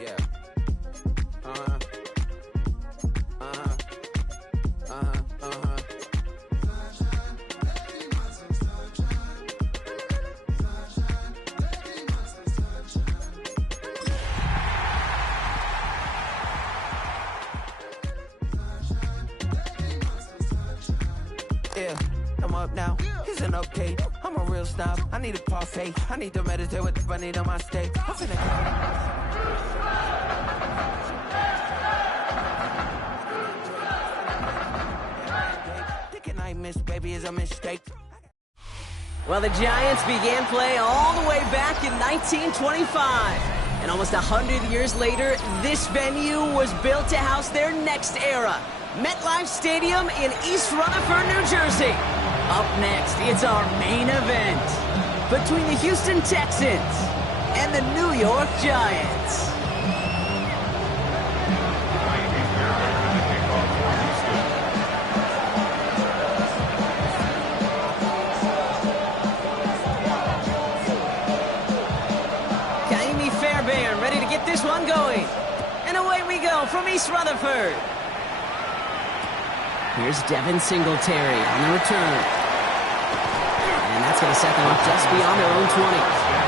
Yeah. Uh-huh. Uh-huh. Uh-huh. Uh-huh. Yeah, I'm up now. Here's an update. I'm a real snob. I need a parfait. I need to meditate with the bunny on my state. I'm finna thinking I missed, baby, is a mistake. Well, the Giants began play all the way back in 1925. And almost 100 years later, this venue was built to house their next era. MetLife Stadium in East Rutherford, New Jersey. Up next, it's our main event between the Houston Texans and the New York Giants. Ready to get this one going. And away we go from East Rutherford. Here's Devin Singletary on the return. And that's going to set them up just beyond their own 20.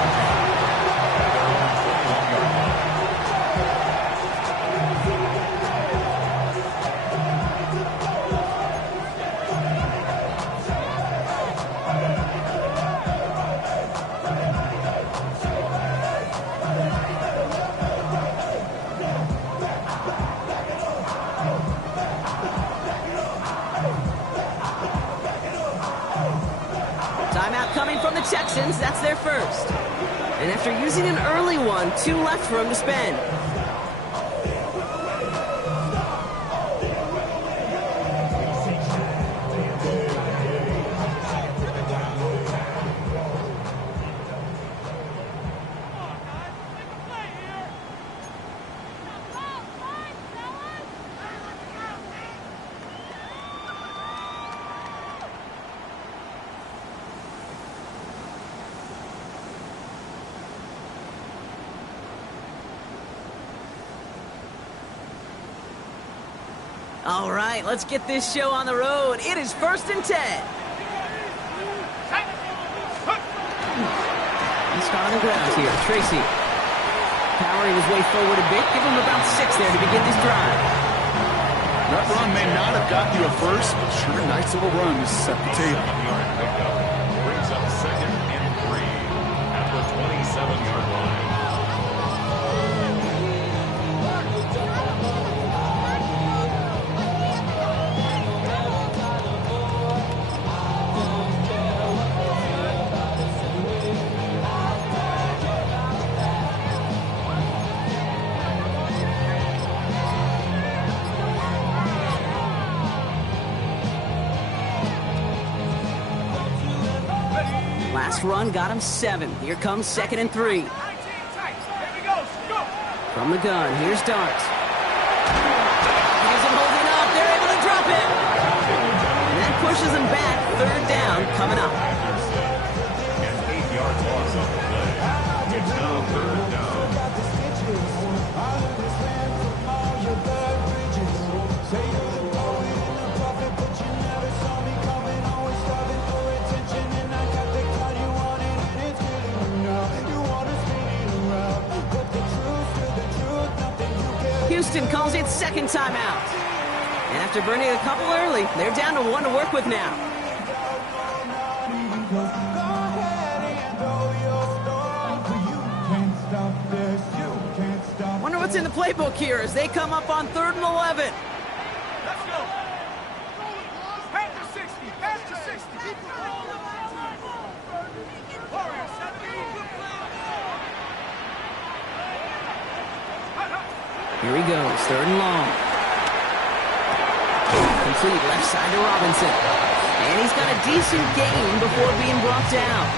Timeout coming from the Texans. That's their first. And after using an early one, 2 left for him to spend. All right, let's get this show on the road. It is 1st and 10. He's on the ground here. Tracy powering his way forward a bit. Give him about 6 there to begin this drive. That run may not have gotten you a first, but sure, nice little run to set the table. Brings up 2nd and 3 at the 27-yard line. Last run got him 7. Here comes 2nd and 3. From the gun, here's Dart. He isn't holding up. They're able to drop him. And that pushes him back. 3rd down coming up. And 8 yards loss on the play. It's now 3rd down. Houston calls it 2nd timeout. And after burning a couple early, they're down to 1 to work with now. Wonder what's in the playbook here as they come up on 3rd and 11. Let's go. Pass to 60. Pass to 60. Here he goes, 3rd and long. Complete left side to Robinson. And he's got a decent gain before being brought down.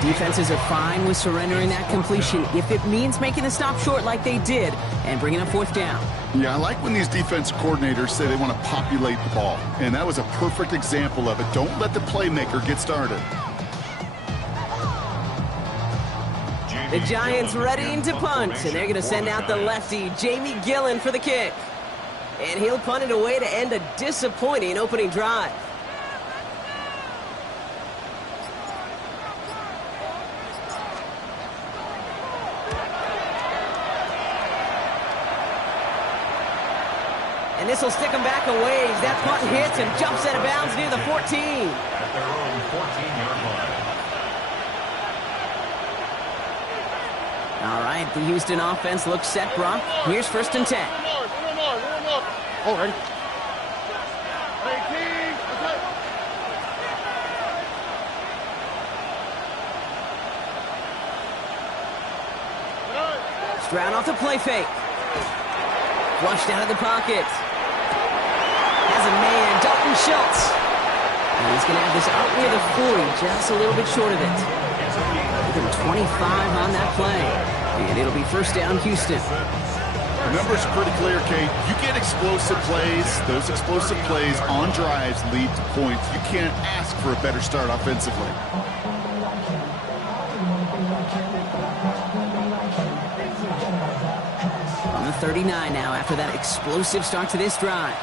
Defenses are fine with surrendering that completion if it means making the stop short like they did and bringing up 4th down. Yeah, I like when these defense coordinators say they want to populate the ball. And that was a perfect example of it. Don't let the playmaker get started. The Giants readying to punt, and they're going to send out the lefty, Jamie Gillen, for the kick. And he'll punt it away to end a disappointing opening drive. And this will stick him back a ways. That punt hits and jumps out of bounds near the 14. At their own 14-yard line. All right, the Houston offense looks set, Brock. Here's 1st and 10. All right. Stroud off the play fake. Flushed out of the pocket. Has a man, Dalton Schultz. And he's going to have this out near the 40, just a little bit short of it. Give him 25 on that play. And it'll be 1st down, Houston. The numbers are pretty clear, Kate. You get explosive plays. Those explosive plays on drives lead to points. You can't ask for a better start offensively. On the 39 now after that explosive start to this drive.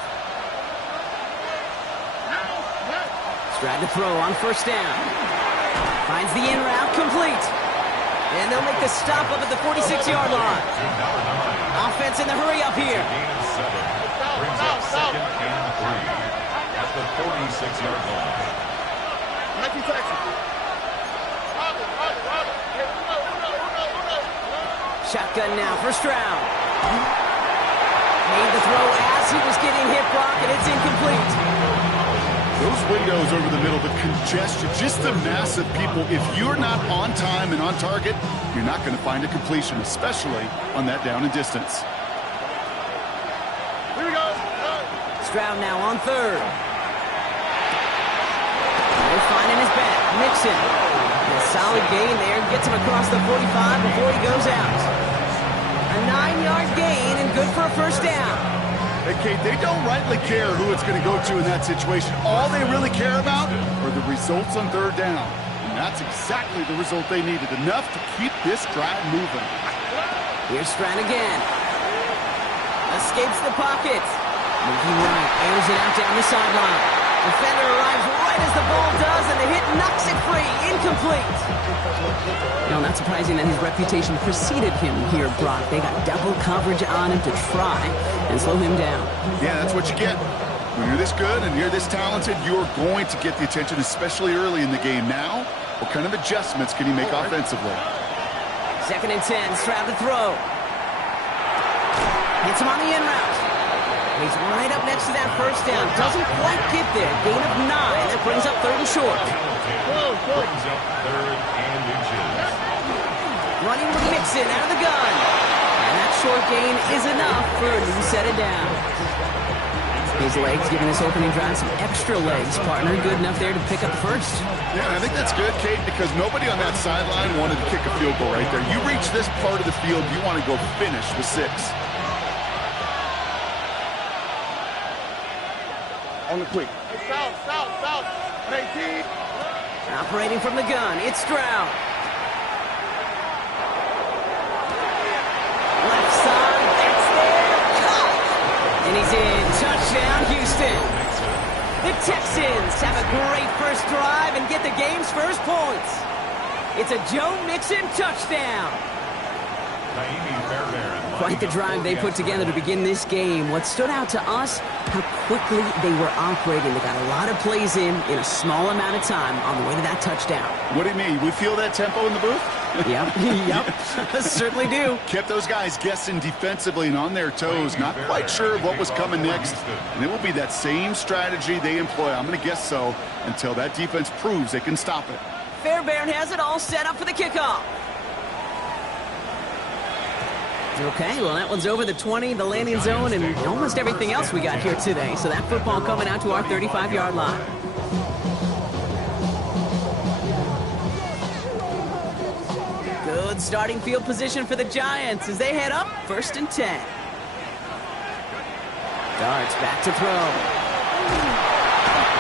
Stroud to throw on 1st down. Finds the in route complete. And they'll make the stop up at the 46-yard line. Offense in the hurry up here. Gain of 7. Brings up 2nd and 3 at the 46-yard line. Shotgun now for Stroud. Made the throw as he was getting hit, Brock, and it's incomplete. Those windows over the middle, the congestion, just the mass of people. If you're not on time and on target, you're not going to find a completion, especially on that down and distance. Here we go. Stroud now on 3rd. They're finding his back. Mixon. A solid gain there. Gets him across the 45 before he goes out. A 9-yard gain and good for a 1st down. Hey, Kate, they don't rightly care who it's going to go to in that situation. All they really care about are the results on 3rd down. And that's exactly the result they needed. Enough to keep this drive moving. Here's Stroud again. Escapes the pocket. Moving right. Airs it out down the sideline. Defender arrives right as the ball does, and the hit knocks it free. Incomplete. No, not surprising that his reputation preceded him here, Brock. They got double coverage on him to try and slow him down. Yeah, that's what you get. When you're this good and you're this talented, you're going to get the attention, especially early in the game. Now, what kind of adjustments can he make offensively? 2nd and 10, Stroud to throw. Hits him on the in route. He's right up next to that 1st down. Doesn't quite get there. Gain of 9. That brings up 3rd and short. Brings up 3rd and inches. Running with Mixon out of the gun. And that short gain is enough for a new set of downs. His legs giving this opening drive some extra legs, partner. Good enough there to pick up the 1st. Yeah, I think that's good, Kate, because nobody on that sideline wanted to kick a field goal right there. You reach this part of the field, you want to go finish with 6. On the quick. South. 18. Operating from the gun, it's Stroud. Left side, that's there. Caught. And he's in. Touchdown, Houston. The Texans have a great 1st drive and get the game's 1st points. It's a Joe Mixon touchdown. Quite the drive they put together to begin this game. What stood out to us, how quickly they were operating. They got a lot of plays in a small amount of time on the way to that touchdown. What do you mean? We feel that tempo in the booth? Yep. Certainly do. Kept those guys guessing defensively and on their toes, not quite sure what was coming next. And it will be that same strategy they employ, I'm going to guess so, until that defense proves they can stop it. Fairbairn has it all set up for the kickoff. Okay, well, that one's over the 20, the landing zone, and almost everything else we got here today. So that football coming out to our 35-yard line. Good starting field position for the Giants as they head up 1st and 10. Darts back to throw.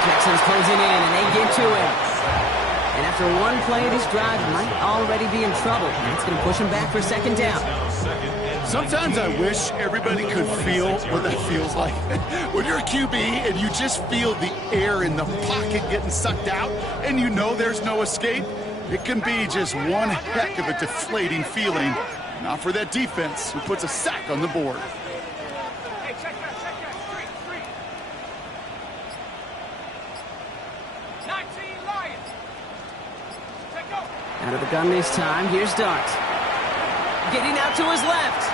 Texans closing in, and they get to him. And after one play, this drive might already be in trouble. That's going to push him back for second down. Sometimes I wish everybody could feel what that feels like. When you're a QB and you just feel the air in the pocket getting sucked out and you know there's no escape, it can be just one heck of a deflating feeling. Not for that defense who puts a sack on the board. Hey, check that. 19 Lions. Take over. Out of the gun this time, here's Dart. Getting out to his left.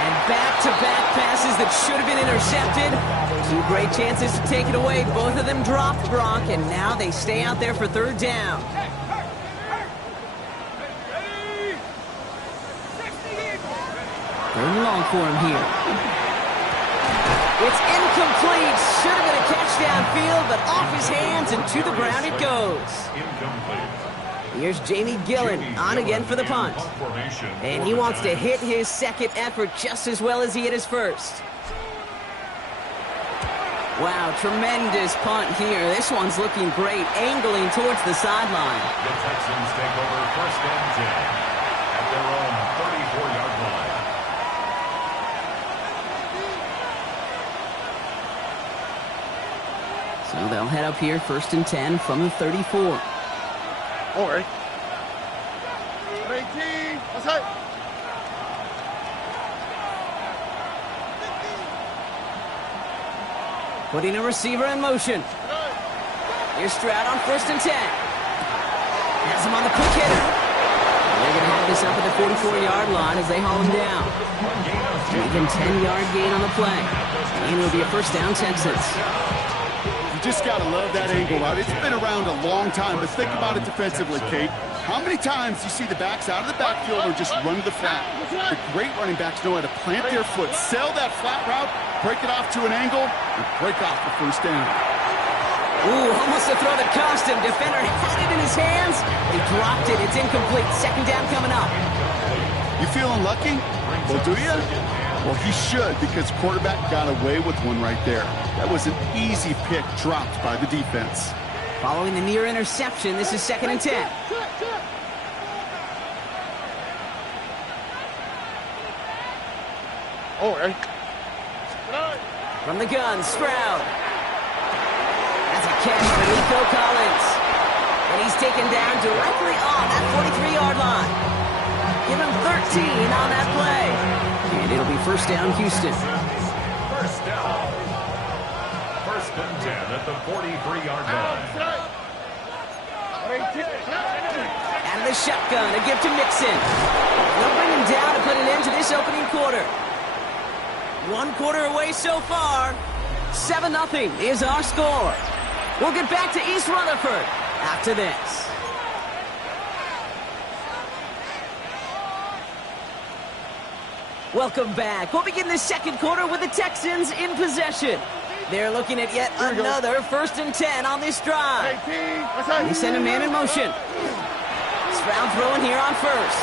And back-to-back passes that should have been intercepted. Two great chances to take it away. Both of them dropped, Brock, and now they stay out there for third down. Ready. 60. Third and long for him here. It's incomplete. Should have been a catch downfield, but off his hands and to the ground it goes. Incomplete. Here's Jamie Gillen on again for the punt. And he wants to hit his second effort just as well as he hit his first. Wow, tremendous punt here. This one's looking great, angling towards the sideline. The Texans take over first and 10 at their own 34-yard line. So they'll head up here first and 10 from the 34. All right. 18. Let's hit. Putting a receiver in motion. Here's Stroud on first and 10. Has him on the quick hitter. They're going to have this up at the 44-yard line as they haul him down. Even 10-yard gain on the play. And it'll be a first down, Texans. You just got to love that angle out. It's been around a long time, but think about it defensively, Kate. How many times do you see the backs out of the backfield or just run to the flat? The great running backs know how to plant their foot, sell that flat route, break it off to an angle, and break off the first down. Ooh, almost a throw that cost him. Defender had it in his hands. He dropped it. It's incomplete. Second down coming up. You feeling lucky? Well, do you? Well, he should, because quarterback got away with one right there. That was an easy pick dropped by the defense. Following the near interception, this is second and 10. All right. From the gun, Stroud. That's a catch for Nico Collins. And he's taken down directly on that 43-yard line. Give him 13 on that play. And it'll be first down, Houston. First down. First and 10 at the 43-yard line. Out of the shotgun, a give to Mixon. They'll bring him down to put an end to this opening quarter. One quarter away so far. 7-0 is our score. We'll get back to East Rutherford after this. Welcome back. We'll begin the second quarter with the Texans in possession. They're looking at yet another first and 10 on this drive. They send a man in motion. Stroud throwing here on first.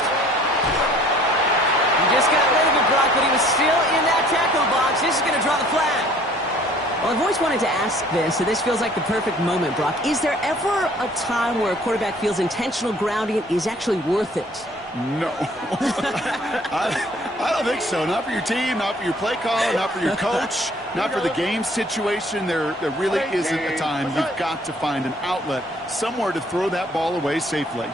He just got rid of it, Brock, but he was still in that tackle box. This is going to draw the flag. Well, I've always wanted to ask this, so this feels like the perfect moment, Brock. Is there ever a time where a quarterback feels intentional grounding is actually worth it? No. I don't think so. Not for your team, not for your play call, not for your coach, not for the game situation. There really isn't a time. You've got to find an outlet, somewhere to throw that ball away safely.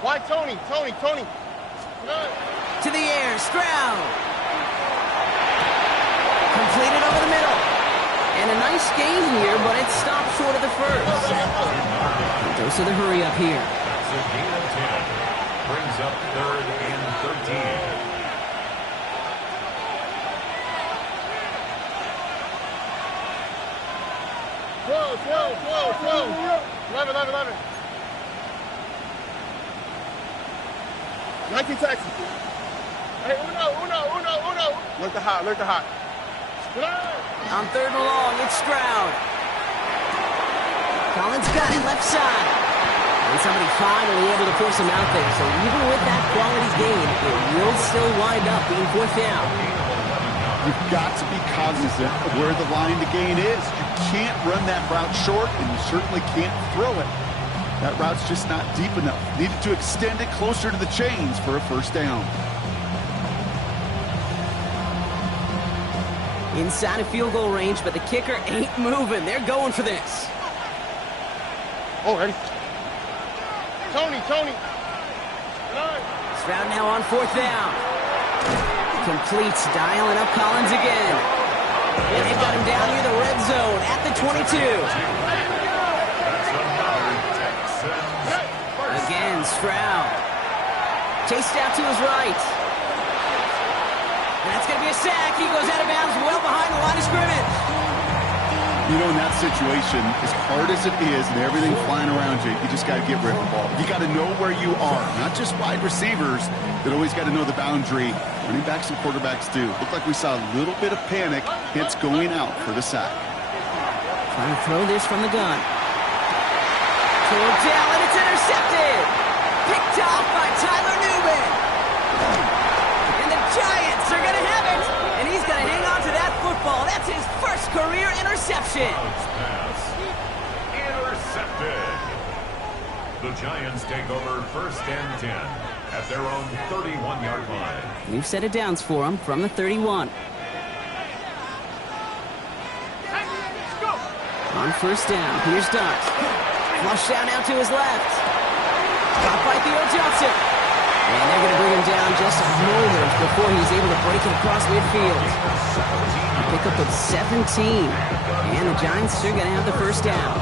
Why, Tony? To the air, Stroud. Completed over the middle. And a nice gain here, but it stopped short of the first. Dose of the hurry up here. That's a gain of 10. Brings up third and 13. Whoa. 11. 19 Texans. Hey, uno. Look the hot. On third and long, it's Stroud. Collins got it left side. And somebody finally able to force him out there. So even with that quality gain, it will still wind up being fourth down. you've got to be cognizant of where the line to gain is. You can't run that route short, and you certainly can't throw it. That route's just not deep enough. Needed to extend it closer to the chains for a first down. Inside of field goal range, but the kicker ain't moving. They're going for this. Oh, ready? Tony. Stroud now on fourth down. Completes, dialing up Collins again. And they've got him down near the red zone at the 22. Again, Stroud. Chased out to his right. And that's going to be a sack. He goes out of bounds well behind the line of scrimmage. You know, in that situation, as hard as it is and everything flying around you, you just got to get rid of the ball. You got to know where you are. Not just wide receivers that always got to know the boundary. Running backs and quarterbacks do. Looked like we saw a little bit of panic, hence going out for the sack. Trying to throw this from the gun. Pulled down, and it's intercepted. Picked off by Tyler Newman. And the Giants are going to have it. And he's going to hang on to that football. That's his first career interception. Pass intercepted. The Giants take over first and 10 at their own 31-yard line. New set of downs for him from the 31. On first down, here's Dart. Flush down out to his left. Caught by Theo Johnson. And they're going to bring him down just a moment before he's able to break it across midfield. Pick up at 17. And the Giants are going to have the first down.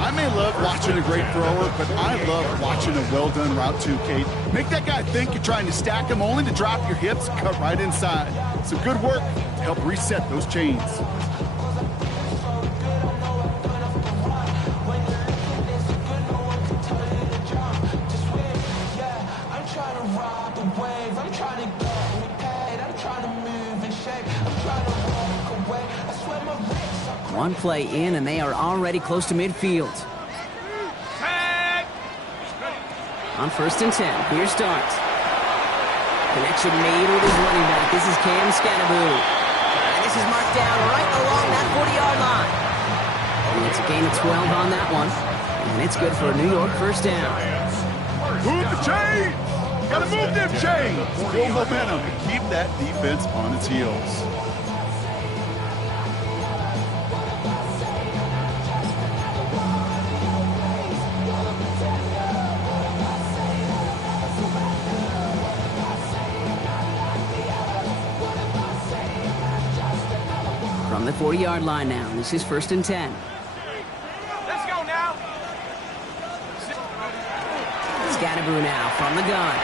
I may love watching a great thrower, but I love watching a well-done route too, Kate. Make that guy think you're trying to stack him only to drop your hips, cut right inside. Some good work to help reset those chains. One play in, and they are already close to midfield. On first and 10, here's Dart. Connection made with his running back. This is Cam Scannaboo. And this is marked down right along that 40-yard line. And it's a gain of 12 on that one. And it's good for a New York first down. Move the chains! Gotta move them chains! Build momentum and keep that defense on its heels. From the 40-yard line now. This is first and 10. Let's go now. Scannaboo now from the gun.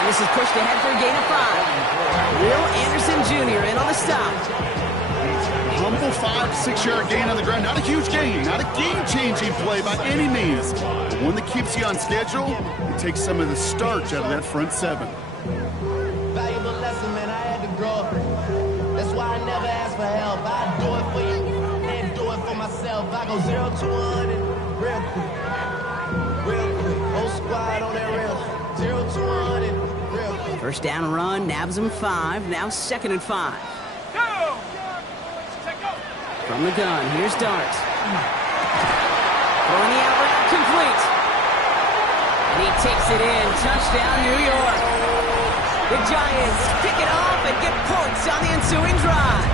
And this is pushed ahead for a gain of 5. Will Anderson Jr. in on the stop. Humble 5-6-yard gain on the ground. Not a huge gain. Not a game-changing play by any means. But one that keeps you on schedule and takes some of the starch out of that front seven. Valuable lesson, man. I had to grow up. That's why I never ask for help. I do it for you and do it for myself. I go 0 to 100 real quick. Real quick. Whole squad on that real. 0 to 100 real quick. First down run, nabs him 5. Now second and 5. Go! From the gun, here's Dart. Throwing the out route, complete. And he takes it in. Touchdown, New York. The Giants pick it off and get points on the ensuing drive.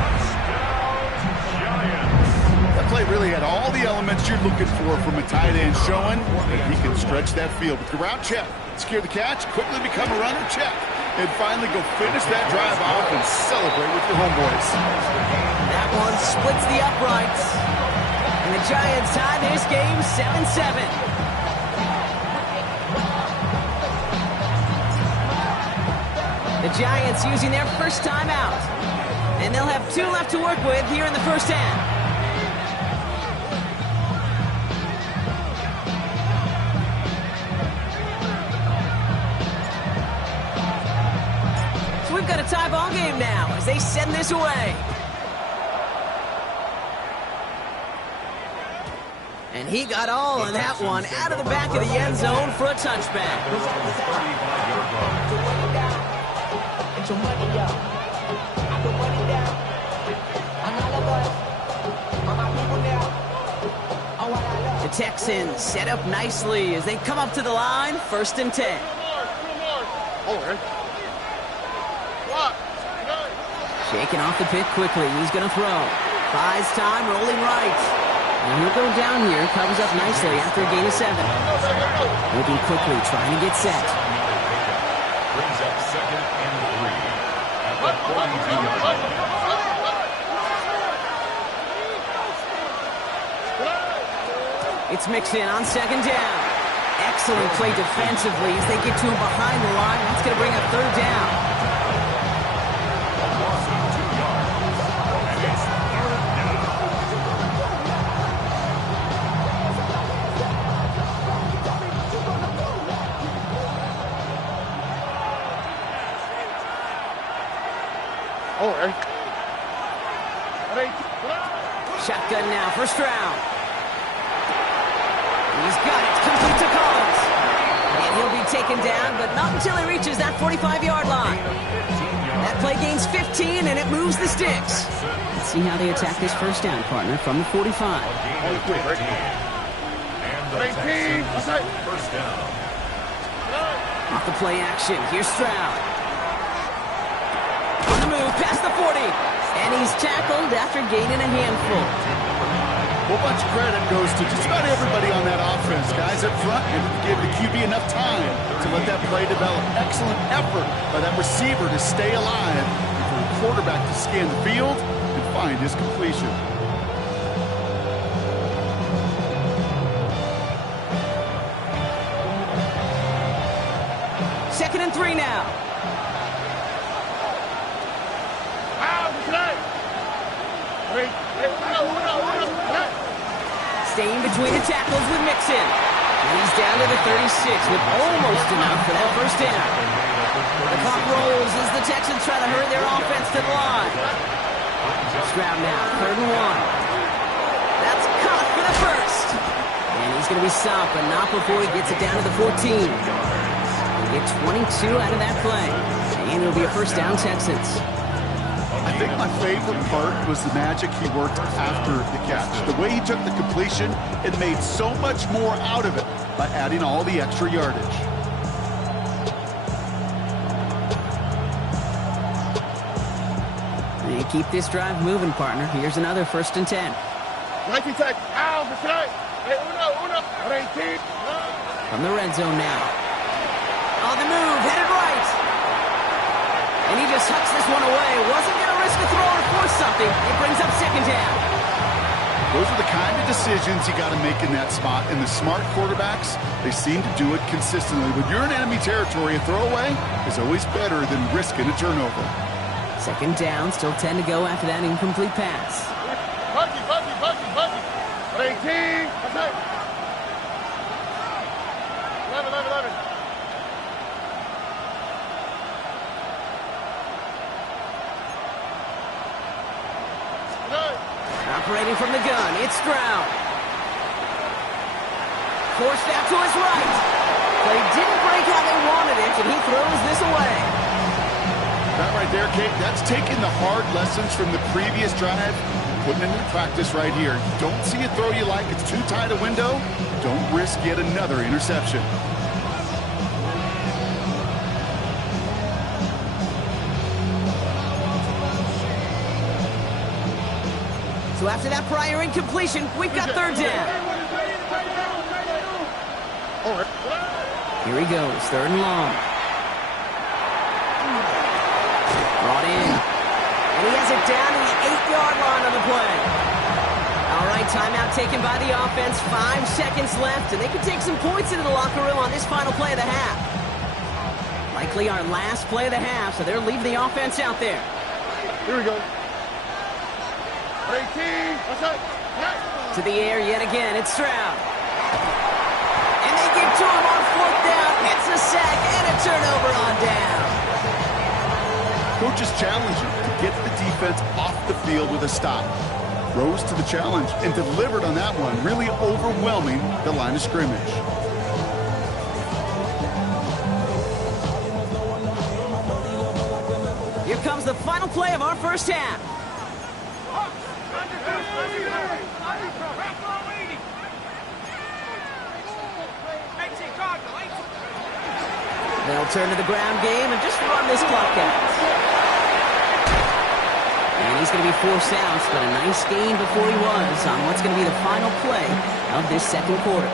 That play really had all the elements you're looking for from a tight end, showing that he can stretch that field with the route check, secure the catch, quickly become a runner check, and finally go finish that drive off and celebrate with your homeboys. That one splits the uprights. And the Giants tie this game 7-7. The Giants using their first timeout. And they'll have 2 left to work with here in the first half. So we've got a tie ball game now as they send this away. And he got all of that one out of the back of the end zone for a touchback. Your money, y'all. The Texans set up nicely as they come up to the line, 1st and 10. Shaking off the pick quickly. He's going to throw. Buys time, rolling right. And he'll go down here. Covers up nicely after a gain of 7. Moving quickly, trying to get set. Brings up 2nd and 3 at the 42-yard line. It's Mixon on 2nd down. Excellent play defensively as they get to him behind the line. That's going to bring up 3rd down. A loss of 2 yards. And it's 3rd down. Shotgun now, 1st round. He's got it, complete to Collins. And he'll be taken down, but not until he reaches that 45-yard line. That play gains 15, and it moves the sticks. Let's see how they attack this 1st down, partner, from the 45. And the Texans 1st down. Off the play action, here's Stroud. On the move, past the 40. And he's tackled after gaining a handful. A whole bunch of credit goes to just about everybody on that offense. Guys up front, and give the QB enough time to let that play develop. Excellent effort by that receiver to stay alive, and for the quarterback to scan the field and find his completion. Second and 3 now. Staying between the tackles with Mixon. And he's down to the 36 with almost enough for that 1st down. The clock rolls as the Texans try to hurry their offense to the line. Stroud now, 3rd and 1. That's caught for the 1st. And he's going to be stopped, but not before he gets it down to the 14. He'll get 22 out of that play. And it'll be a 1st down Texans. I think my favorite part was the magic he worked after the catch. The way he took the completion and made so much more out of it by adding all the extra yardage. And keep this drive moving, partner. Here's another 1st and 10. From the red zone now. On the move, headed right. And he just hucks this one away. Wasn't going to risk a throw or force something. It brings up 2nd down. Those are the kind of decisions you got to make in that spot. And the smart quarterbacks, they seem to do it consistently. When you're in enemy territory, a throwaway is always better than risking a turnover. 2nd down, still 10 to go after that incomplete pass. Operating from the gun, it's Stroud. Forced out to his right. Play didn't break how they wanted it, and he throws this away. That right there, Kate, that's taking the hard lessons from the previous drive, putting it into practice right here. Don't see a throw you like, it's too tight a window. Don't risk yet another interception. So after that prior incompletion, we've got 3rd down. Here he goes, 3rd and long. Brought in. And he has it down to the 8-yard line on the play. All right, timeout taken by the offense. 5 seconds left, and they can take some points into the locker room on this final play of the half. Likely our last play of the half, so they're leaving the offense out there. Here we go. To the air yet again, it's Stroud. And they get to him on 4th down. It's a sack and a turnover on down. Coaches challenge you to get the defense off the field with a stop. Rose to the challenge and delivered on that one, really overwhelming the line of scrimmage. Here comes the final play of our 1st half. They'll turn to the ground game and just run this clock out. And he's going to be forced out, but a nice gain before he was on what's going to be the final play of this second quarter.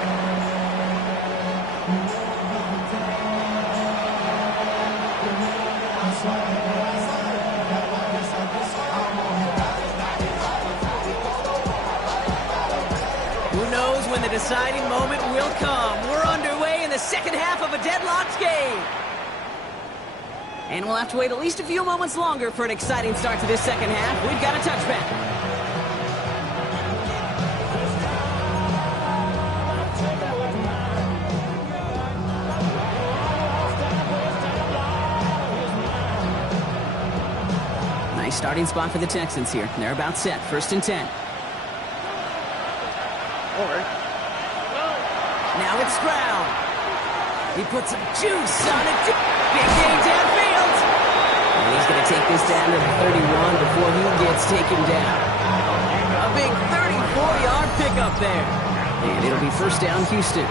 Who knows when the deciding moment will come? We're underway in the second half of a deadlocked game. And we'll have to wait at least a few moments longer for an exciting start to this second half. We've got a touchback. Nice starting spot for the Texans here. They're about set. 1st and 10. Now it's Stroud. He puts some juice on it. Big game downfield. And he's going to take this down to the 31 before he gets taken down. A big 34-yard pickup there. And it'll be 1st down, Houston.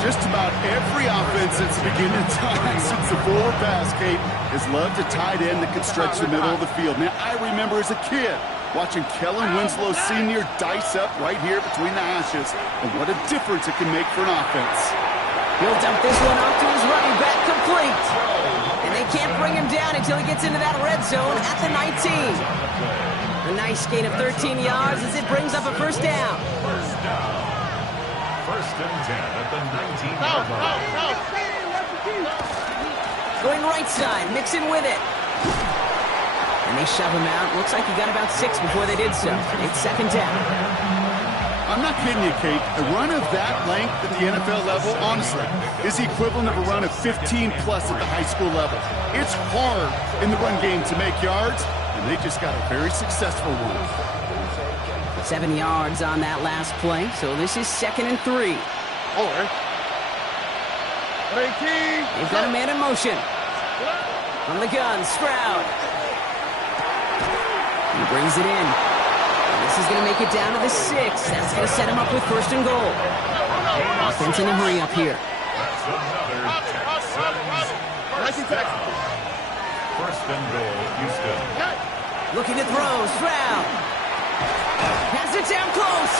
Just about every offense since the beginning of time, since the forward pass, Kate, has loved a tight end that can stretch the middle of the field. Now, I remember as a kid watching Kellen Winslow Sr. dice up right here between the hashes, and what a difference it can make for an offense. He'll dump this one off to his running back, complete. And they can't bring him down until he gets into that red zone at the 19. A nice gain of 13 yards as it brings up a 1st down. 1st and 10 at the 19-yard line. Going right side, mixing with it. And they shove him out. Looks like he got about 6 before they did so. It's 2nd down. I'm not kidding you, Kate. A run of that length at the NFL level, honestly, is the equivalent of a run of 15-plus at the high school level. It's hard in the run game to make yards, and they just got a very successful one. 7 yards on that last play, so this is 2nd and 3. They've got a man in motion. From the gun, Stroud. He brings it in. This is going to make it down to the 6. That's going to set him up with 1st and goal. Offense in a hurry up here. That's another Texans. 1st and goal, Houston. Looking to throw, Stroud. Has it down close.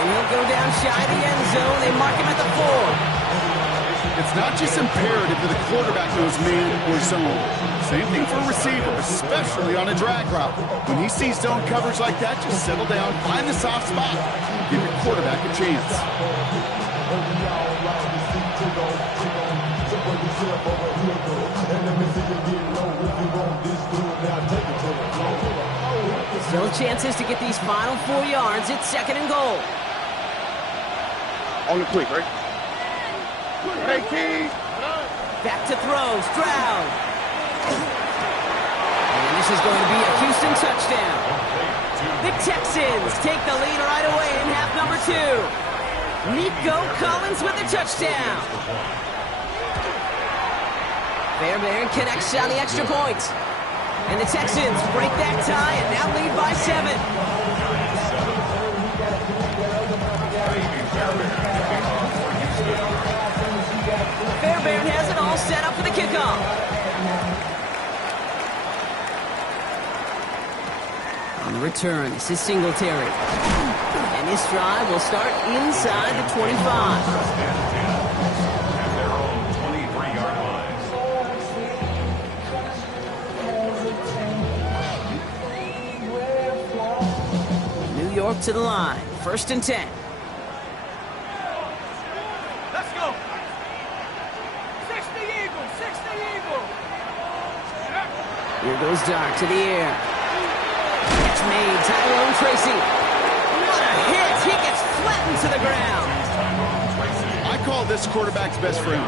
And he'll go down shy of the end zone. They mark him at the 4. It's not just imperative that the quarterback knows man or zone. Same thing for a receiver, especially on a drag route. When he sees zone coverage like that, just settle down, find the soft spot, give your quarterback a chance. Still chances to get these final 4 yards. It's 2nd and goal. On the quick, right? Hey, Key. Back to throw, Stroud. And this is going to be a Houston touchdown. The Texans take the lead right away in half number 2. Nico Collins with the touchdown. Fairbairn connects on the extra point. And the Texans break that tie and now lead by 7. Fairbairn has it all set up for the kickoff. On the return, this is Singletary. And this drive will start inside the 25. At their own 23-yard line. New York to the line. 1st and 10. Let's go. 60 Eagle, 60 Eagle. Here goes Dart to the air. Catch made, Tyrone Tracy. What a hit! He gets flattened to the ground. I call this quarterback's best friend.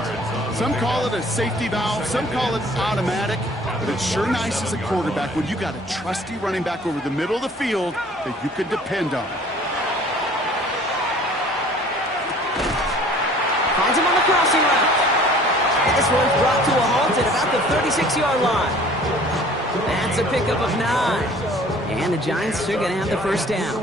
Some call it a safety valve, some call it automatic, but it's sure nice as a quarterback when you got a trusty running back over the middle of the field that you can depend on. Finds him on the crossing route. And this one's brought to a halt at about the 36-yard line. That's a pickup of 9. And the Giants are going to have the first down.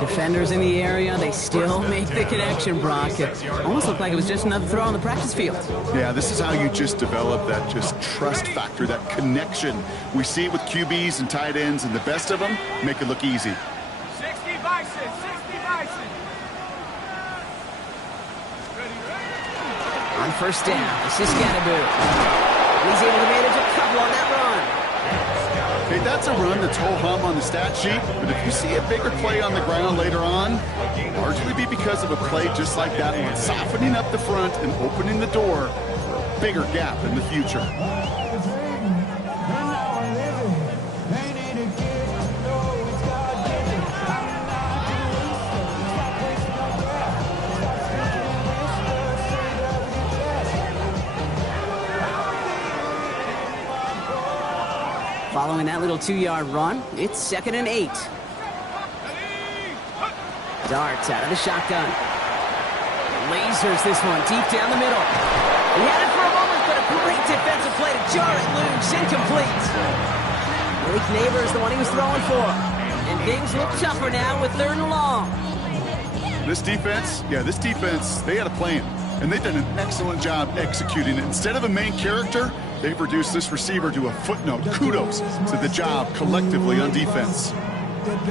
Defenders in the area, they still make the connection, Brock. It almost looked like it was just another throw on the practice field. Yeah, this is how you just develop that just trust factor, that connection. We see it with QBs and tight ends, and the best of them make it look easy. 60 Bison, 60 Bison. On first down, this is Scatterboo. He's able to manage a couple on that run. Okay, that's a run that's ho-hum on the stat sheet, but if you see a bigger play on the ground later on, largely be because of a play just like that one, softening up the front and opening the door for a bigger gap in the future. Following that little 2-yard run, it's 2nd and 8. Darts out of the shotgun. Lasers this one deep down the middle. He had it for a moment, but a great defensive play to jar it loose. Incomplete. Malik Neighbors, the one he was throwing for. And things look tougher now with 3rd and long. This defense, they had a plan, and they've done an excellent job executing it. Instead of a main character, they've reduced this receiver to a footnote. Kudos to the job collectively on defense. I've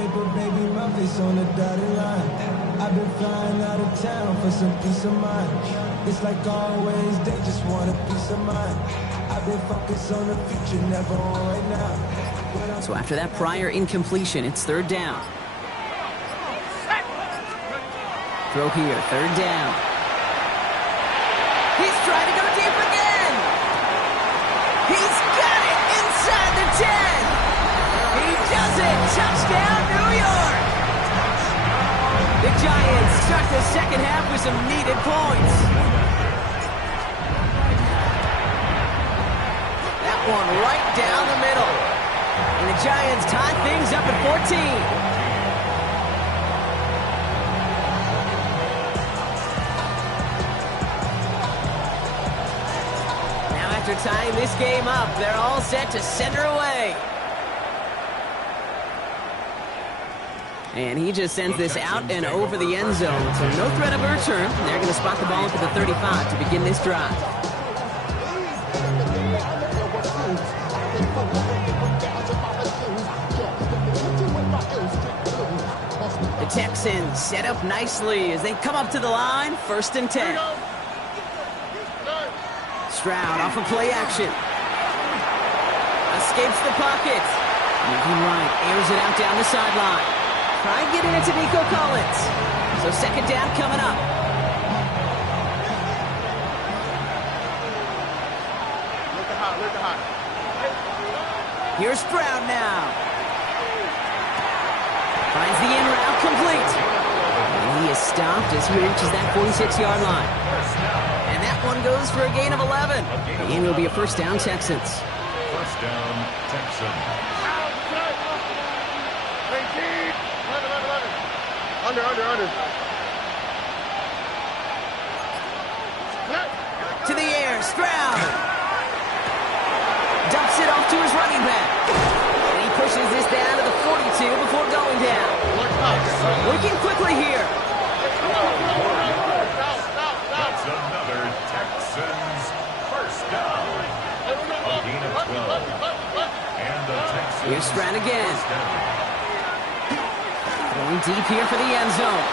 been flying out of town for some peace of mind. It's like always, they just want a piece of mind. I've been focused on the future, never on right now. So after that prior incompletion, it's 3rd down. Throw here, 3rd down. He's trying to go deep again. He's got it inside the 10. He does it. Touchdown, New York. The Giants start the second half with some needed points. That one right down the middle. And the Giants tie things up at 14. After tying this game up, they're all set to center away. And he just sends this out and over the end zone, so no threat of a return. They're going to spot the ball up at the 35 to begin this drive. The Texans set up nicely as they come up to the line, 1st and 10. Stroud off of play action. Escapes the pocket. Moving right, airs it out down the sideline. Try and get it to Nico Collins. So 2nd down coming up. Look hot. Here's Stroud now. Finds the in route complete. And he is stopped as he reaches that 46-yard line. And that one goes for a gain of 11. And it'll be a 1st down, Texans. 1st down, Texans. Under. To the air, Stroud. Dumps it off to his running back. And he pushes this down to the 42 before going down. Working quickly here. That's another Texans 1st down. A gain of 12. And the Texans. Here's Stroud again. Going deep here for the end zone.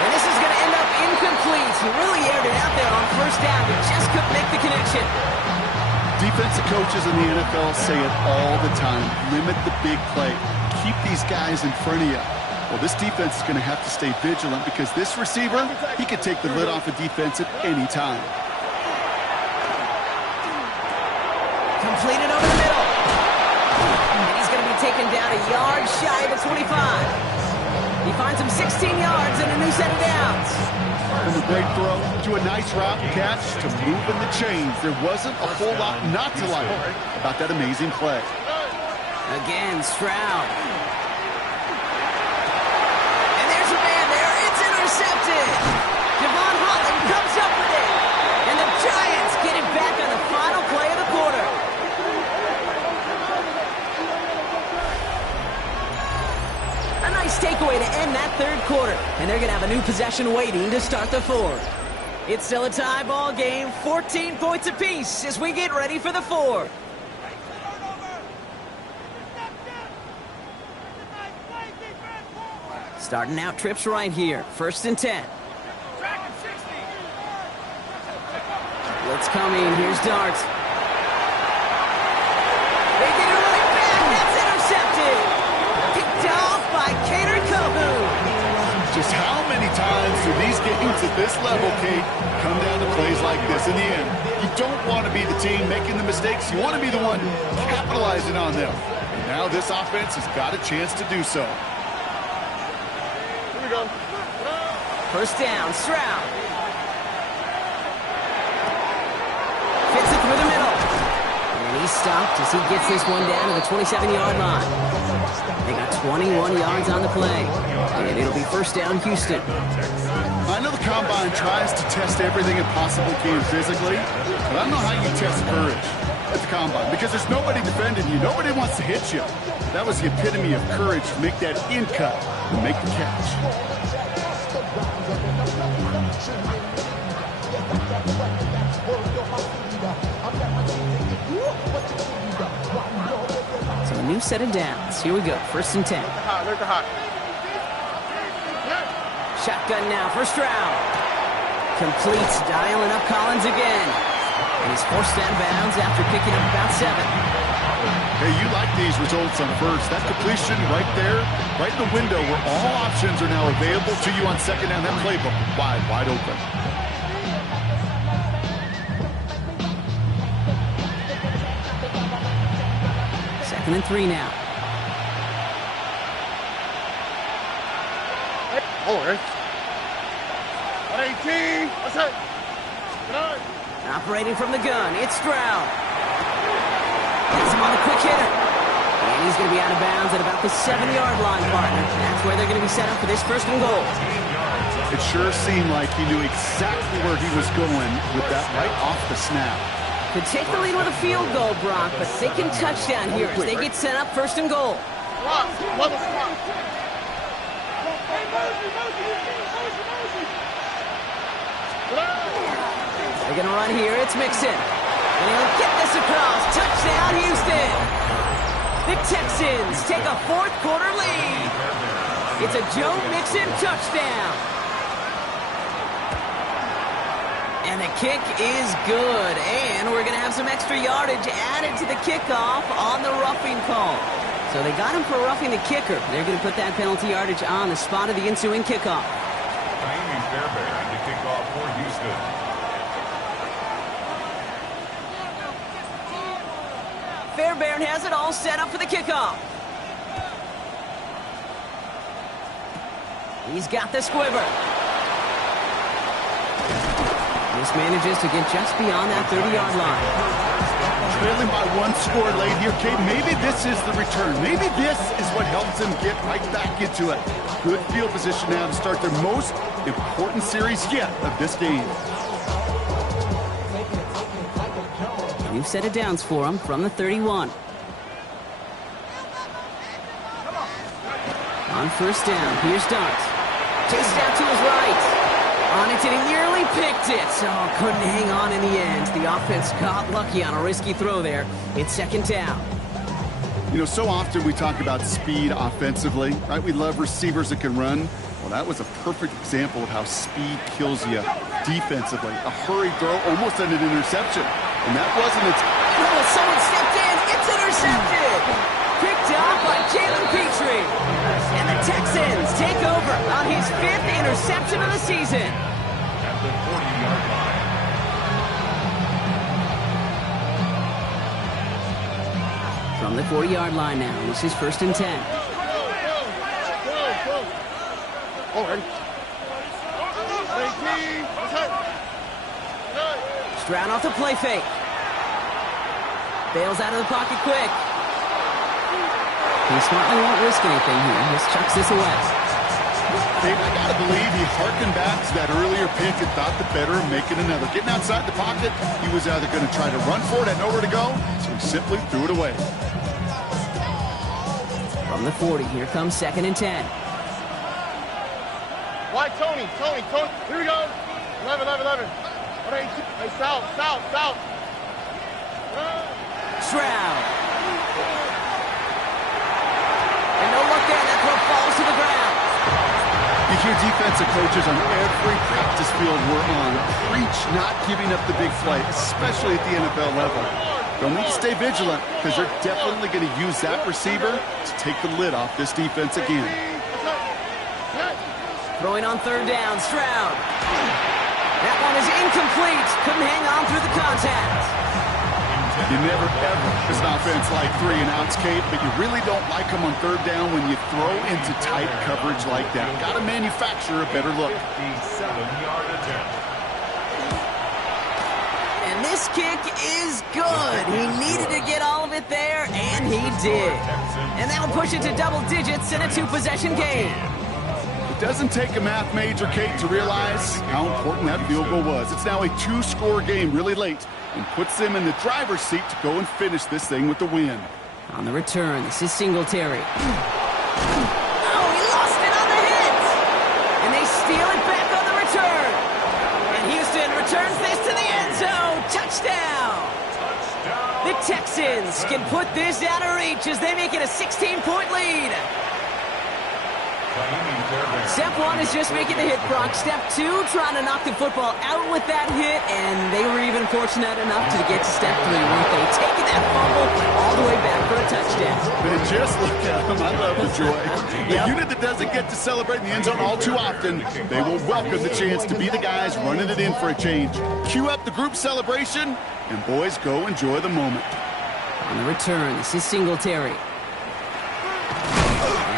And this is going to end up incomplete. He really aired it out there on 1st down, but just couldn't make the connection. Defensive coaches in the NFL say it all the time. Limit the big play. Keep these guys in front of you. Well, this defense is going to have to stay vigilant because this receiver, he could take the lid off a defense at any time. Completed over the middle. And he's going to be taken down a yard shy of the 25. He finds him 16 yards and a new set of downs. From a great throw to a nice route and catch to moving the chains. There wasn't a whole lot not to like about that amazing play. Again, Stroud. And there's a man there. It's intercepted. Devon Holland comes up with it. And the Giants get it back on the final play of the quarter. gonna have a new possession waiting to start the fourth. It's still a tie ball game, 14 points apiece as we get ready for the fourth. Starting out trips right here, 1st and 10. Blitz coming, here's Darts. They get it right back, that's intercepted. Picked off by Cater Kobu. Just how many times do these games at this level, Kate, come down to plays like this? In the end, you don't want to be the team making the mistakes. You want to be the one capitalizing on them. And now this offense has got a chance to do so. Here we go. 1st down, Stroud. Fits it through the middle. And he's stopped as he gets this one down to the 27-yard line. They got 21 yards on the play. And it'll be 1st down, Houston. I know the Combine tries to test everything it possibly can physically, but I don't know how you test courage at the Combine because there's nobody defending you. Nobody wants to hit you. That was the epitome of courage to make that in cut and make the catch. So a new set of downs. Here we go. 1st and 10. Shotgun now for Stroud. Completes, dialing up Collins again. And he's forced out of bounds after picking up about 7. Hey, you like these results on first. That completion right there, right in the window where all options are now available to you on 2nd down. That playbook wide open. Second and 3 now. Operating from the gun, it's Stroud. Gets him on the quick hitter. And he's going to be out of bounds at about the 7-yard line, partner. That's where they're going to be set up for this 1st and goal. It sure seemed like he knew exactly where he was going with that right off the snap. Could take the lead with a field goal, Brock, but they can touchdown here as they get set up 1st and goal. They're going to run here. It's Mixon. And he'll get this across. Touchdown, Houston. The Texans take a 4th quarter lead. It's a Joe Mixon touchdown. And the kick is good. And we're going to have some extra yardage added to the kickoff on the roughing call. So they got him for roughing the kicker. They're going to put that penalty yardage on the spot of the ensuing kickoff. Amy Fairbairn to kick off for Houston. Fairbairn has it all set up for the kickoff. He's got the squiver. This manages to get just beyond that 30-yard line. Trailing by 1 score late here, Kate. Maybe this is the return. Maybe this is what helps them get right back into it. Good field position now to start their most important series yet of this game. New set of downs for him from the 31. On 1st down, here's Darts. Chased out to his right. On it, and he nearly picked it. So couldn't hang on in the end. The offense got lucky on a risky throw there. It's 2nd down. You know, so often we talk about speed offensively, right? We love receivers that can run. Well, that was a perfect example of how speed kills you defensively. A hurried throw, almost an interception. And that wasn't its... Oh, someone stepped in. It's intercepted. Picked off by Jalen Petrie. And the Texans take over on his 5th interception of the season. At the 40-yard line. From the 40-yard line now, this is 1st and 10. Stroud off the play fake. Bails out of the pocket quick. He smartly won't risk anything here. Just chucks this away. Dave, I gotta believe he harkened back to that earlier pick and thought the better of making another. Getting outside the pocket, he was either going to try to run for it, had nowhere to go, so he simply threw it away. From the 40, here comes 2nd and 10. Why Tony? Here we go. 11. Hey, south. Shroud. And no look there. That throw falls to the ground. You hear defensive coaches on every practice field we're on preach not giving up the big play, especially at the NFL level. They'll need to stay vigilant because they're definitely going to use that receiver to take the lid off this defense again. Throwing on third down, Stroud. That one is incomplete. Couldn't hang on through the contact. You never, ever, as an offense, like 3 and outs, Kate, but you really don't like them on third down when you throw into tight coverage like that. Got to manufacture a better look. 57-yard attempt. And this kick is good. He needed to get all of it there, and he did. And that'll push it to double digits in a 2-possession game. It doesn't take a math major, Kate, to realize how important that field goal was. It's now a 2-score game really late and puts them in the driver's seat to go and finish this thing with the win. On the return, this is Singletary. Oh, he lost it on the hit! And they steal it back on the return. And Houston returns this to the end zone. Touchdown! The Texans can put this out of reach as they make it a 16-point lead. Step 1 is just making the hit, Brock. Step 2, trying to knock the football out with that hit, and they were even fortunate enough to get to step 3, weren't they? Taking that fumble all the way back for a touchdown. But just look at them. I love the joy. The unit that doesn't get to celebrate in the end zone all too often, they will welcome the chance to be the guys running it in for a change. Cue up the group celebration, and boys, go enjoy the moment. On the return, this is Singletary.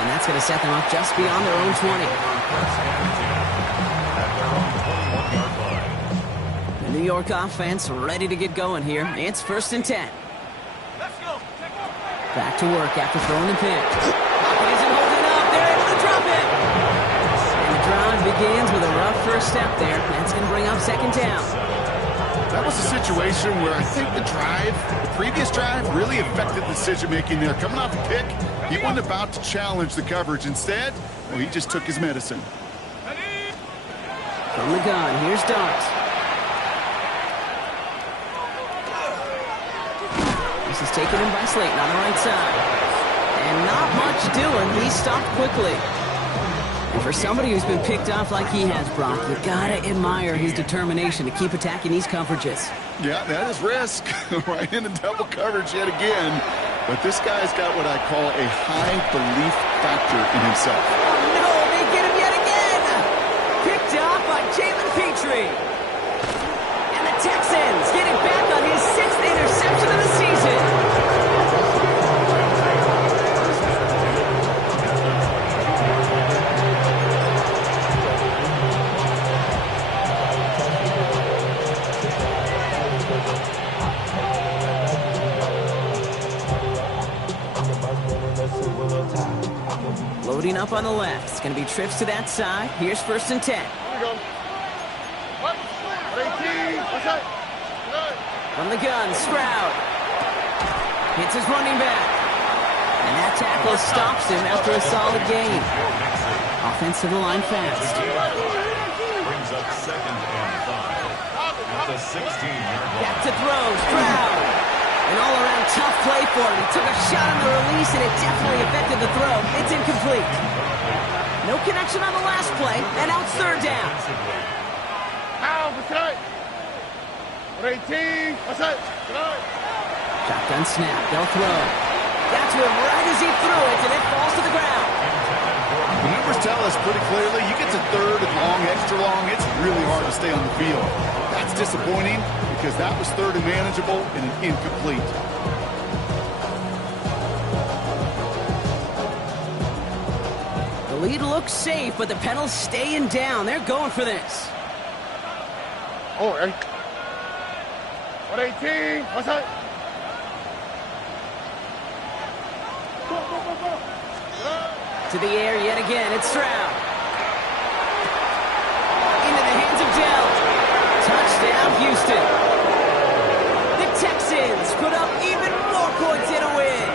And that's going to set them up just beyond their own 20. The New York offense ready to get going here. It's 1st and 10. Back to work after throwing the pick. Pocket isn't holding up. They're able to drop it. And the drive begins with a rough first step there. That's going to bring up 2nd down. That was a situation where I think the previous drive, really affected the decision-making there. Coming off a pick, he wasn't about to challenge the coverage. Instead, well, he just took his medicine. From the gun, here's Dart. This is taken in by Slayton on the right side. And not much doing. He stopped quickly. And for somebody who's been picked off like he has, Brock, you gotta admire his determination to keep attacking these coverages. Yeah, that is risk. Right into double coverage yet again. But this guy's got what I call a high belief factor in himself. Oh, no, they get him yet again. Picked off by Jalen Petrie. And the Texans getting back on his 6th interception of the season. Loading up on the left. It's going to be trips to that side. Here's 1st and 10. Here we go. What? 18. What's that? From the gun, Stroud. Hits his running back. And that tackle stops him after a solid gain. Offense to the line fast. Brings up 2nd and 5. At the 16-yard line. Back to throw, Stroud. An all-around tough play for him. He took a shot on the release, and it definitely affected the throw. It's incomplete. No connection on the last play, and out 3rd down. Ow, what's that? 18. What's that? Shotgun snap, they'll throw. Got to him right as he threw it, and it falls to the ground. The numbers tell us pretty clearly, you get to 3rd and long, extra long, it's really hard to stay on the field. That's disappointing because that was 3rd and manageable and an incomplete. The lead looks safe, but the pedal's staying down. They're going for this. Oh, 18. What's that? To the air yet again, it's Stroud. Into the hands of Dell. Touchdown, Houston. The Texans put up even more points in a win.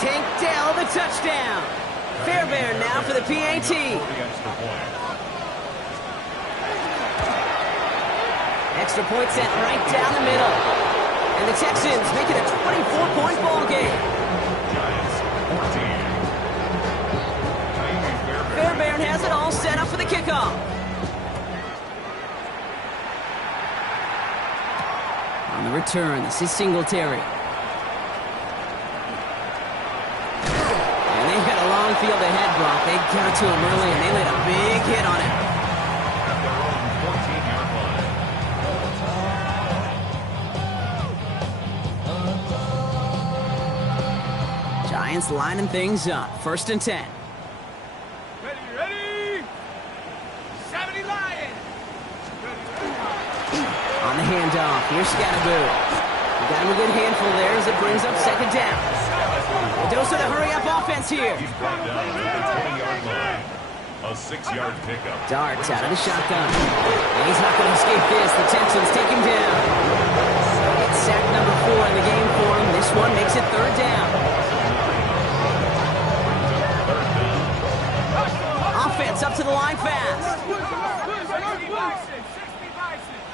Tank Dell, the touchdown. Fairbairn now for the PAT. extra point sent right down the middle. And the Texans make it a 24-point ball game. Giants 14. Fairbairn has it all set up for the kickoff. On the return, this is Singletary. And they've got a long field ahead, Brock. They got to him early, and they laid a big hit on him. At their own 14-yard line. Giants lining things up. 1st and 10. Ready. 70 Lions. On the handoff, here's Scatterboo. We got him a good handful there as it brings up 2nd down. A dose of the hurry-up offense here. He's brought down to the 20-yard line. A 6-yard pickup. Darts out of the shotgun. And he's not going to escape this. The Texans take him down. It's sack number 4 in the game for him. This one makes it 3rd down. Offense up to the line fast. 60 Bison.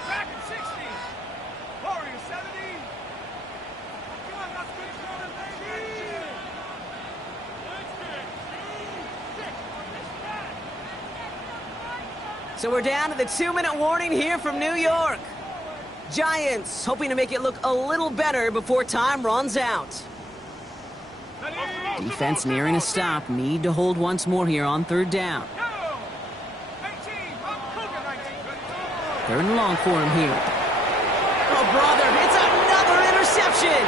Back at 60. Warrior 70. Come on, let's get it going, baby. So we're down to the 2-minute warning here from New York. Giants hoping to make it look a little better before time runs out. Defense nearing a stop. Need to hold once more here on 3rd down. 3rd and long for him here. Oh, brother, it's another interception.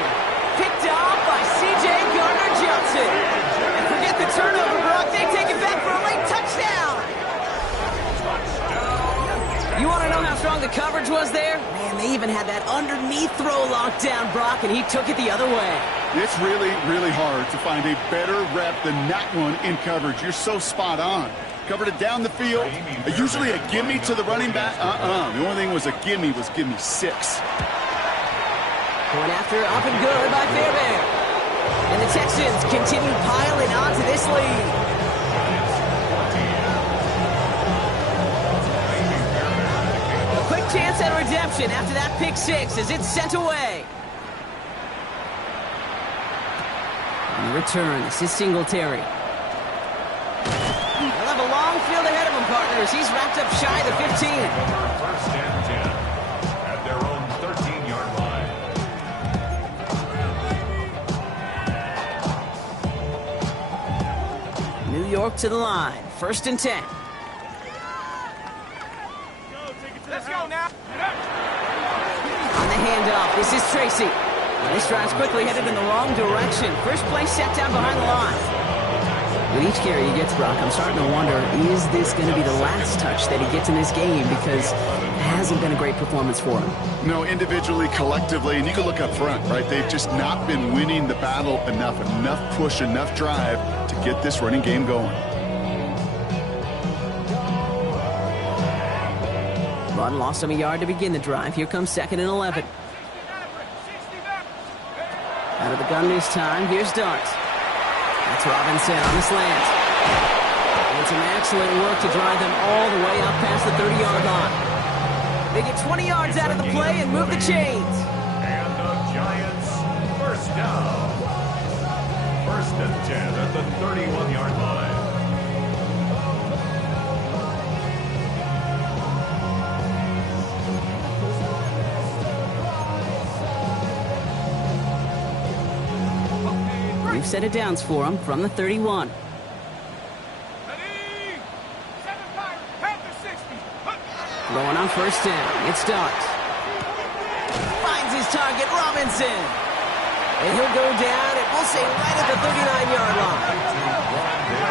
Picked off by C.J. Gardner-Johnson. And forget the turnover, Brock. They take it back for a late touchdown. You want to know how strong the coverage was there? Man, they even had that underneath throw locked down, Brock, and he took it the other way. It's really, really hard to find a better rep than that one in coverage. You're so spot on. Covered it down the field. Usually a gimme to the running back. The only thing was a gimme 6. Going after up and good by Fairbairn. And the Texans continue piling on to this lead. A quick chance at redemption after that pick 6 as it's sent away. On the return, this is Singletary. They'll have a long field ahead of him, partners. He's wrapped up shy of the 15. 1st and 10 at their own 13-yard line. New York to the line. 1st and 10. Let's go now. On the handoff, this is Tracy. This drive's quickly headed in the wrong direction. First play set down behind the line. With each carry he gets, Brock, I'm starting to wonder, is this going to be the last touch that he gets in this game? Because it hasn't been a great performance for him. No, individually, collectively, and you can look up front, right? They've just not been winning the battle enough push, enough drive to get this running game going. Run lost him a yard to begin the drive. Here comes 2nd and 11. Out of the gun this time, here's Darts. That's Robinson on the slant. And some excellent work to drive them all the way up past the 30-yard line. They get 20 yards out of the play and move the chains. And the Giants, 1st down. 1st and 10 at the 31-yard line. We've set it downs for him from the 31. Going on 1st down. It's Darts. Finds his target, Robinson. And he'll go down, and we'll say right at the 39-yard line.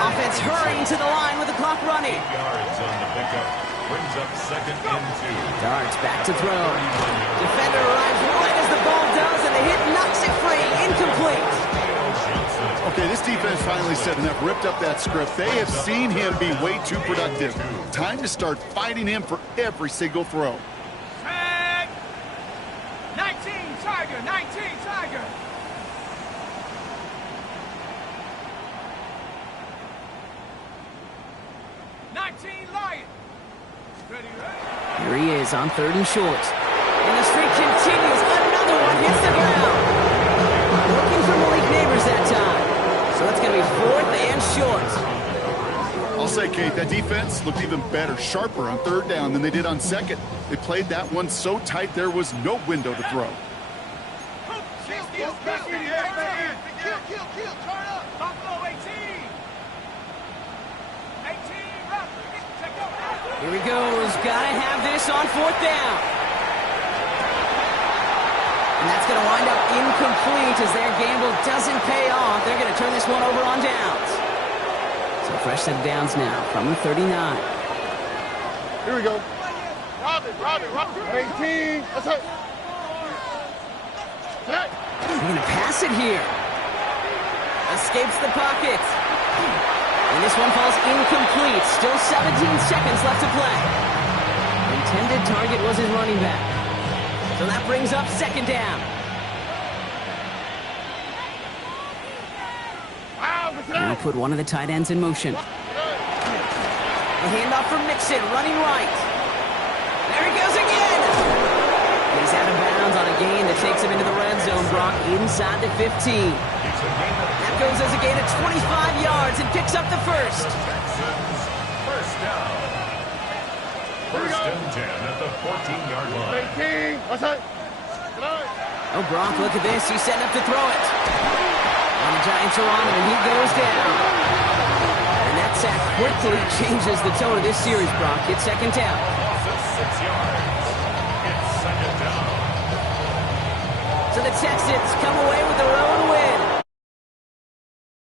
Offense hurrying to the line with the clock running. 8 yards on the pickup. Brings up 2nd and 2. Darts back to throw. Defender arrives right as the ball does, and the hit knocks it free. Incomplete. Okay, this defense finally set enough, ripped up that script. They have seen him be way too productive. Time to start fighting him for every single throw. 19 Tiger, 19 Tiger. Here he is on 3rd and short. continues. Another one hits the ground. Looking for Malik Neighbors that time. So it's going to be 4th and short. I'll say, Kate, that defense looked even better, sharper on 3rd down than they did on 2nd. They played that one so tight there was no window to throw. Here he goes. Gotta have this on 4th down. And that's going to wind up incomplete as their gamble doesn't pay off. They're going to turn this one over on downs. So fresh set of downs now from the 39. Here we go. Rob it. 18. That's it. They're going to pass it here. Escapes the pocket. And this one falls incomplete. Still 17 seconds left to play. Intended target was his running back. So that brings up 2nd down. Now put one of the tight ends in motion. The handoff from Mixon, running right. There he goes again. He's out of bounds on a gain that takes him into the red zone, Brock, inside the 15. That goes as a gain of 25 yards and picks up the first. Texans, first down. First and 10 at the 14-yard line. 18. What's that? Oh, Brock, look at this. He's setting up to throw it. And the Giants are on him, and he goes down. And that sack quickly changes the tone of this series, Brock. It's 2nd down. Loss of 6 yards. It's 2nd down. So the Texans come away with their own win.